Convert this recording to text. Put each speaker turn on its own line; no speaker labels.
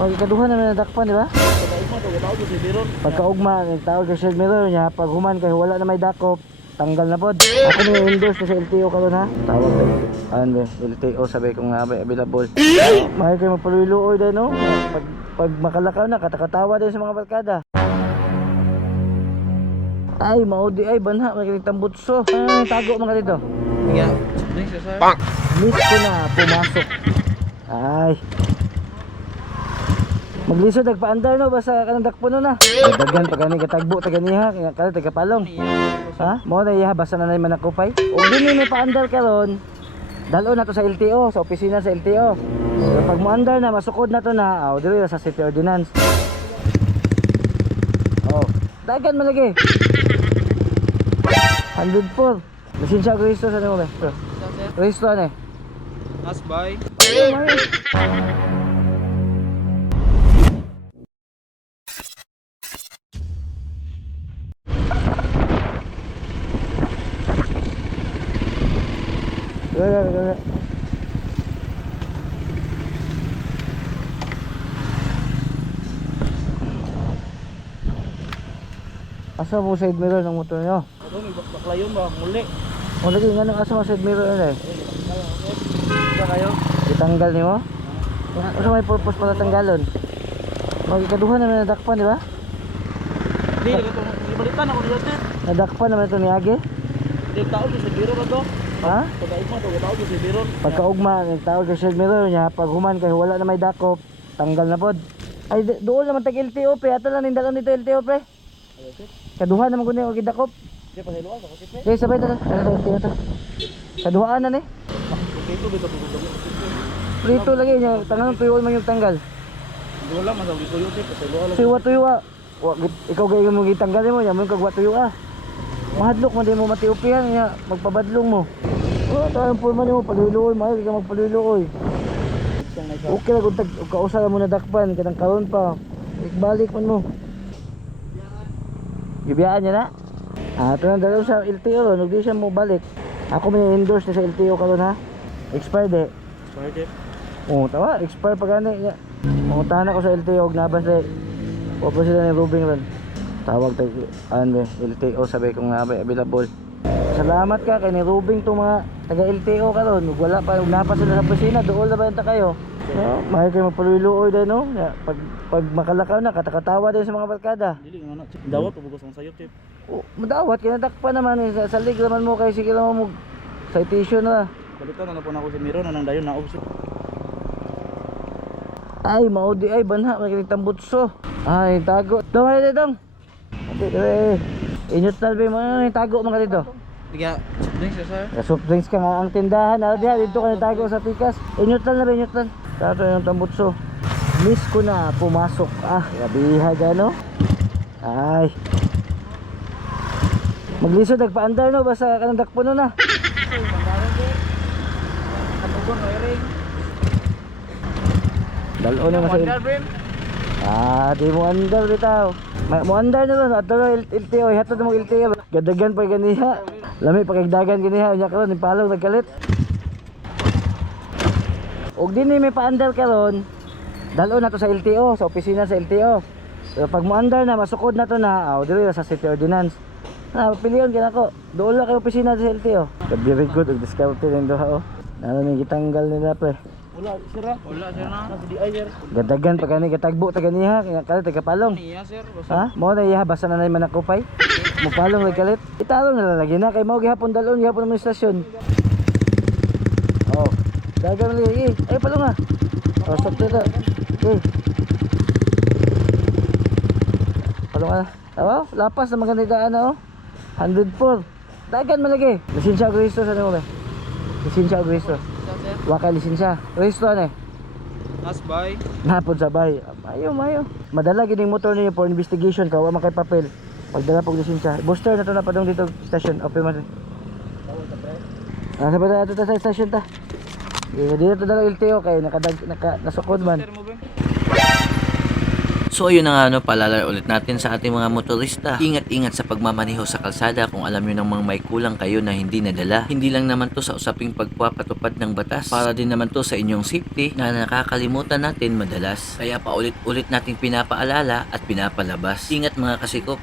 Magkaduhan naman nadakpan, di ba?
Pagkaugma to, gataw ko si Biron.
Pagkaugma, tawag ka side mirror niya, pag human kay wala na may dakop, tanggal na pod. Ako ni endorse sa LTO karon ha. Tawag kay ano LTO sabi kong nga ba available. Mahal kayo magpaluloy din no. Pag pag makalakaw na katakatawa din sa mga barkada. Ay, maudi ay banha makikitang butso. Ay, tago mga dito.
Nga. Thanks sir.
Miss ko na pumasok. Ay. Maglisod nagpaandar no basta kanang dakpo no na. Daghan pa kani katagbo ta ganiha kaya kani tagapalong. Ha? Mo na iya basta na nay manakupay. Og dili may paandar karon. Dalo na to sa LTO, sa opisina sa LTO. Pero pag mo andar na masukod na to na, aw dili sa city ordinance. Oh, dagan man lagi. 104. Lisensya ko register sa nimo ba? Register na eh.
Nas
Gala, gala. Asa mo side mirror ng motor nyo?
Ano may bak- baklayon ba muli.
O lagi nga nang asa mo side mirror nyo eh.
Isa kayo.
Itanggal ni mo? Asa may purpose para tanggalon? Magikaduhan naman nadakpan, di ba?
Di gato ibalitan ako sir.
Nadakpan naman ito ni Age.
Di tao ko si Biron na to.
Ha?
Pagkaugma to, gataw ko si Biron.
Pagkaugma, tawag ka side mirror niya, pag human kay wala na may dakop, tanggal na pod. Ay, doon naman tag LTO pre, ato lang nindalon dito LTO pre.
Sir.
Kaduha naman ko niya,
ako sir.
Okay, sabay na. Ano to, LTO to. Kaduhaan na ni.
Okay.
Prito lagi niya, tangan tuyo man yung tanggal.
Wala man sa sir.
Tuyo tuyo ah. Wa, git- ikaw gay mo gitanggal mo, yaman kag wa tuyo ah. Mahadlok mo di mo matiupihan niya, magpabadlong mo. Oh, tayong pulman mo, paluloy, mahal ka magpaluloy. Okay lang kung tag kausa mo na dakpan, kanang karon pa. Balik man mo. Gibiyaan niya na. Ah, ito na dalaw sa LTO, nung di siya mo balik. Ako may endorse na sa LTO karon ha. Expired eh.
Sorry sir.
Oo, tawa, expire pa gani niya. Manguntahan ako sa LTO, og nabas eh. Pa sila ni Rubing ron. Tawag tayo, ano LTO, sabi kong nga ba, available. Salamat ka kay ni Rubing to mga taga LTO karon. Wala pa, napa sila sa opisina, dool na ba yun ta kayo? No, mahal kayo magpaluloy din no. Pag pag makalakaw na, katakatawa din sa mga barkada.
Dili nga na. Dawat bugos ang sayop sir.
O, madawat kinadakpa naman eh. Sa, salig naman mo kay sige naman mo citation na.
Balikan na po na ako si Miro na nang dayon na sir.
Ay, maudi ay banha makikitang butso. Ay, tago. Dong, ay dong. Dre. Inyot na ba mo ay tago mga dito.
Tiga. Thanks sir.
Ya soft drinks ka ang tindahan. Ah, diha dito ka tago sa pikas. Inyot na ba inyot na. Tato yung tambutso. Miss ko na pumasok. Ah, gabiha gano. Ay. Maglisod nagpaandar no basta kanang dakpo no na. Dalo na mas
brim.
Ah, di mo andar bitaw. Ma mo andar na ron ato na LTO, hatod mo LTO. Gadagan pa ganiha. Lami pa kay dagan ganiha unya karon ni palong nagkalit. Og dinhi may paandar karon. Dalo na to sa LTO, sa opisina sa LTO. Pero pag mo andar na masukod na to na, aw diri na sa city ordinance. Na piliyon gina ko. Doon lang kay opisina sa LTO. Good og discount din duha oh. Nalo ni gitanggal nila pre.
Wala sir ah. Wala sir na. Nasa di ay sir.
Gadagan pa kani katagbo ta ganiha kaya kali tagapalong.
Niya sir.
Ha? Mo na iya basta na nay manakupay. Mupalong lagi kalit. Italong na lagi na kay mao gihapon dalon gihapon mo istasyon. Oh. Dagan lagi. Ay palong ah. Oh, stop dito. Okay. Palong ah. Oh, lapas na maganda daan oh. 104. Dagan man lagi. Lisensya ko register sa nimo ba? Lisensya ko register. Waka lisensya. Register na eh.
Nas by.
Napod sa bay. Mayo, mayo. Madala gining motor niyo for investigation ka, wa man kay papel. Pagdala pog lisensya. Booster na to na padong dito station. Open man. Ah, na ato ta sa station ta. Dito to dala LTO kay nakadag naka nasukod man.
Mo brim.
So ayun na nga no, paalala ulit natin sa ating mga motorista. Ingat-ingat sa pagmamaneho sa kalsada kung alam nyo namang may kulang kayo na hindi nadala. Hindi lang naman to sa usaping pagpapatupad ng batas. Para din naman to sa inyong safety na nakakalimutan natin madalas. Kaya paulit-ulit nating pinapaalala at pinapalabas. Ingat mga kasikop.